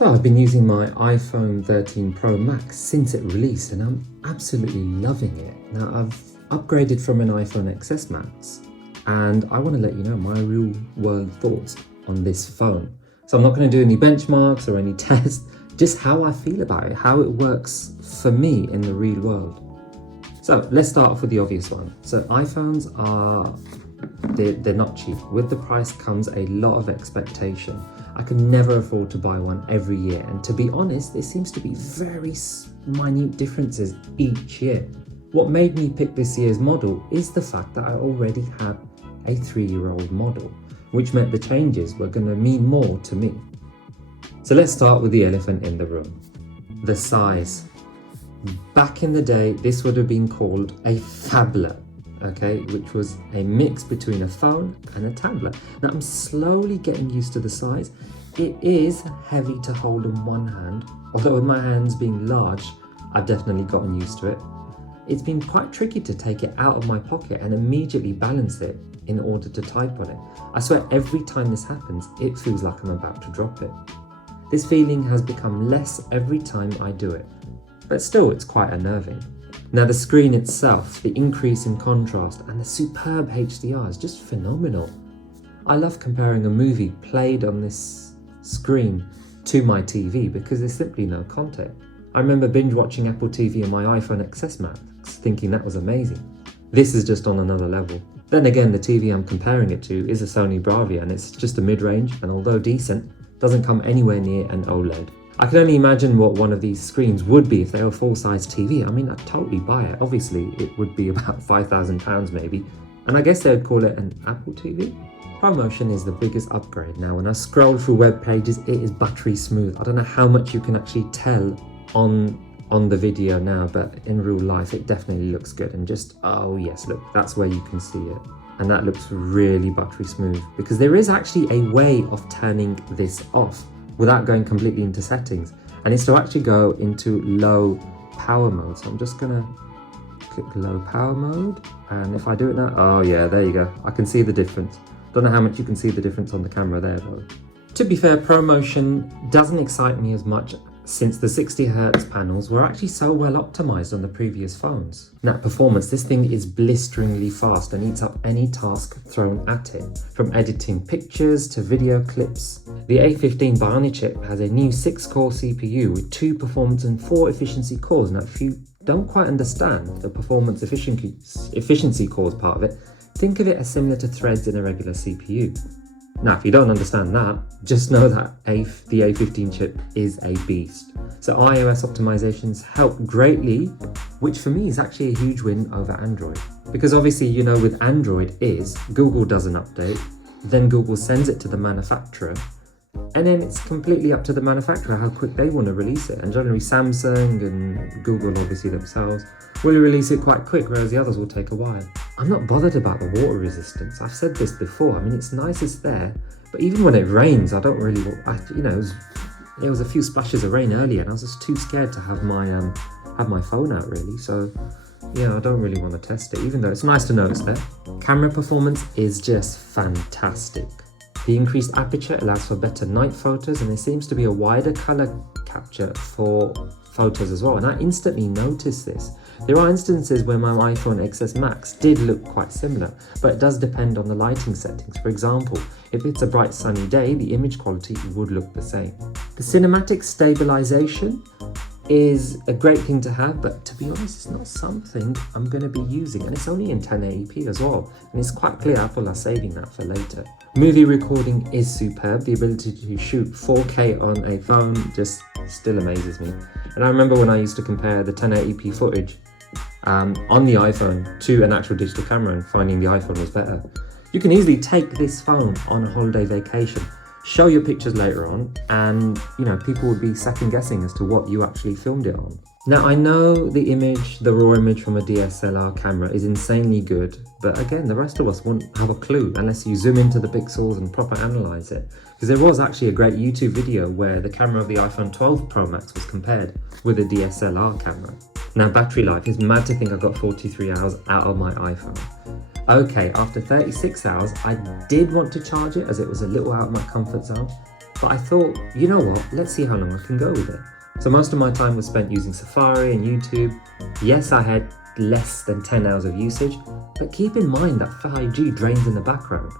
So I've been using my iPhone 13 Pro Max since it released and I'm absolutely loving it. Now I've upgraded from an iPhone XS Max and I want to let you know my real world thoughts on this phone. So I'm not going to do any benchmarks or any tests, just how I feel about it, how it works for me in the real world. So let's start off with the obvious one. So iPhones they're not cheap. With the price comes a lot of expectation. I can never afford to buy one every year, and to be honest, there seems to be very minute differences each year. What made me pick this year's model is the fact that I already had a 3-year-old model, which meant the changes were going to mean more to me. So let's start with the elephant in the room. The size. Back in the day, this would have been called a phablet, okay, which was a mix between a phone and a tablet. Now I'm slowly getting used to the size. It is heavy to hold in one hand, although with my hands being large, I've definitely gotten used to it. It's been quite tricky to take it out of my pocket and immediately balance it in order to type on it. I swear every time this happens, it feels like I'm about to drop it. This feeling has become less every time I do it, but still it's quite unnerving. Now the screen itself, the increase in contrast and the superb HDR is just phenomenal. I love comparing a movie played on this screen to my TV because there's simply no contact. I remember binge watching Apple TV on my iPhone XS Max thinking that was amazing. This is just on another level. Then again, the TV I'm comparing it to is a Sony Bravia and it's just a mid-range, and although decent, doesn't come anywhere near an OLED. I can only imagine what one of these screens would be if they were full-size TV. I mean, I'd totally buy it. Obviously, it would be about £5,000 maybe. And I guess they would call it an Apple TV. ProMotion is the biggest upgrade. Now, when I scroll through web pages, it is buttery smooth. I don't know how much you can actually tell on the video now, but in real life, it definitely looks good. And just, oh yes, look, that's where you can see it. And that looks really buttery smooth because there is actually a way of turning this off without going completely into settings, and it's to actually go into low power mode. So I'm just gonna click low power mode, and if I do it now, oh yeah, there you go. I can see the difference. Don't know how much you can see the difference on the camera there though. To be fair, ProMotion doesn't excite me as much since the 60Hz panels were actually so well optimized on the previous phones. Now performance, this thing is blisteringly fast and eats up any task thrown at it, from editing pictures to video clips. The A15 Bionic chip has a new 6-core CPU with 2 performance and 4 efficiency cores. Now if you don't quite understand the performance efficiency cores part of it, think of it as similar to threads in a regular CPU. Now, if you don't understand that, just know that the A15 chip is a beast. So iOS optimizations help greatly, which for me is actually a huge win over Android. Because obviously, you know, with Android is Google does an update, then Google sends it to the manufacturer, and then it's completely up to the manufacturer how quick they want to release it. And generally Samsung and Google, obviously themselves, will release it quite quick, whereas the others will take a while. I'm not bothered about the water resistance. I've said this before. I mean, it's nice it's there, but even when it rains, I don't really, it was a few splashes of rain earlier, and I was just too scared to have my phone out really. So yeah, I don't really want to test it, even though it's nice to know it's there. Camera performance is just fantastic. The increased aperture allows for better night photos, and there seems to be a wider color capture for photos as well, and I instantly noticed this. There are instances where my iPhone XS Max did look quite similar, but it does depend on the lighting settings. For example, if it's a bright sunny day, the image quality would look the same. The cinematic stabilization is a great thing to have, but to be honest, it's not something I'm going to be using, and it's only in 1080p as well, and it's quite clear Apple are saving that for later. Movie recording is superb. The ability to shoot 4K on a phone just still amazes me. And I remember when I used to compare the 1080p footage on the iPhone to an actual digital camera and finding the iPhone was better. You can easily take this phone on a holiday vacation, show your pictures later on, and people would be second guessing as to what you actually filmed it on. Now I know the raw image from a DSLR camera is insanely good, but again, the rest of us wouldn't have a clue unless you zoom into the pixels and proper analyze it. Because there was actually a great YouTube video where the camera of the iPhone 12 Pro Max was compared with a DSLR camera. Now battery life is mad to think I got 43 hours out of my iPhone. Okay, after 36 hours, I did want to charge it as it was a little out of my comfort zone. But I thought, you know what, let's see how long I can go with it. So most of my time was spent using Safari and YouTube. Yes, I had less than 10 hours of usage, but keep in mind that 5G drains in the background.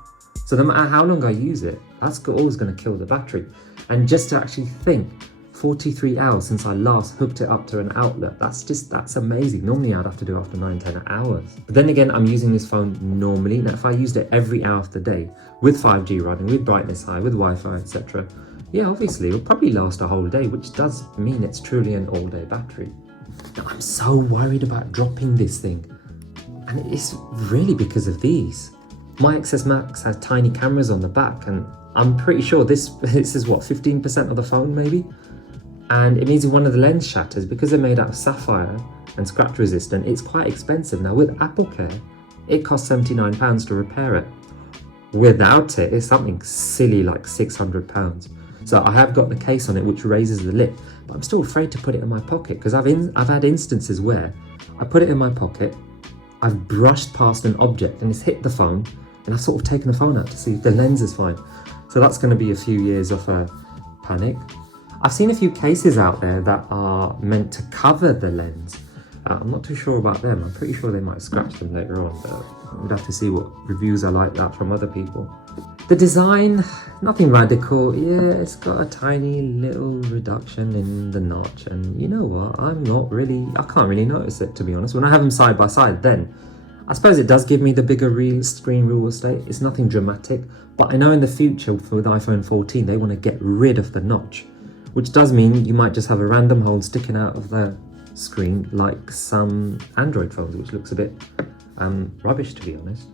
So no matter how long I use it, that's always going to kill the battery. And just to actually think, 43 hours since I last hooked it up to an outlet, that's amazing. Normally I'd have to do after 9-10 hours. But then again, I'm using this phone normally. Now if I used it every hour of the day, with 5G running, with brightness high, with Wi-Fi, etc., yeah, obviously it'll probably last a whole day, which does mean it's truly an all-day battery. Now, I'm so worried about dropping this thing, and it's really because of these. My XS Max has tiny cameras on the back, and I'm pretty sure this is what, 15% of the phone maybe? And it means one of the lens shatters, because they're made out of sapphire and scratch resistant, it's quite expensive. Now with Apple Care, it costs £79 to repair it. Without it, it's something silly like £600. So I have got the case on it which raises the lip, but I'm still afraid to put it in my pocket, because I've had instances where I put it in my pocket, I've brushed past an object and it's hit the phone, and I've sort of taken the phone out to see if the lens is fine. So that's going to be a few years of panic. I've seen a few cases out there that are meant to cover the lens. I'm not too sure about them. I'm pretty sure they might scratch them later on, but we'd have to see what reviews are like that from other people. The design, nothing radical. Yeah, it's got a tiny little reduction in the notch, and you know what? I can't really notice it, to be honest. When I have them side by side, then I suppose it does give me the bigger screen real estate. It's nothing dramatic, but I know in the future with iPhone 14, they want to get rid of the notch, which does mean you might just have a random hole sticking out of the screen like some Android phones, which looks a bit rubbish, to be honest.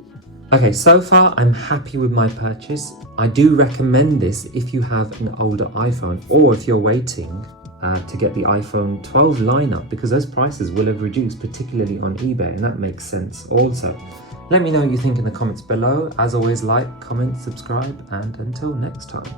Okay, so far I'm happy with my purchase. I do recommend this if you have an older iPhone, or if you're waiting to get the iPhone 12 lineup, because those prices will have reduced, particularly on eBay, and that makes sense also. Let me know what you think in the comments below. As always, like, comment, subscribe, and until next time.